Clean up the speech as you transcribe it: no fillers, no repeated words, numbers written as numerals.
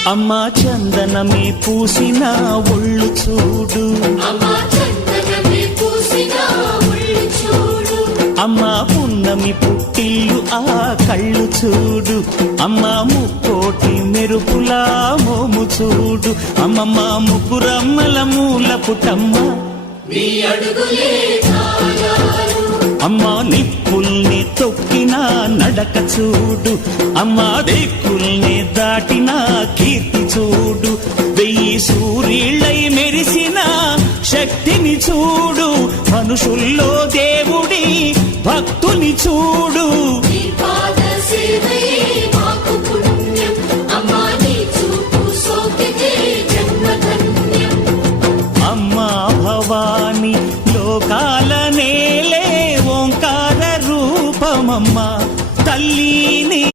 అమ్మా చందనమే పూసిన ఒళ్ళు చూడు, అమ్మా పున్నమి పుట్టిల్లు ఆ కళ్ళు చూడు, అమ్మా ముక్కోటి మెరుపులా మోము చూడు, అమ్మమ్మ ముగ్గురమ్మల మూల పుటమ్మ అమ్మా నిప్పుల్ని తొక్కిన నడక చూడు, అమ్మా దిక్కుల్ని దాటిన కీర్తి చూడు, 1000 సూర్యుళ్ళై మెరిసిన శక్తిని చూడు, మనుషుల్లో దేవుడి భక్తుని చూడు.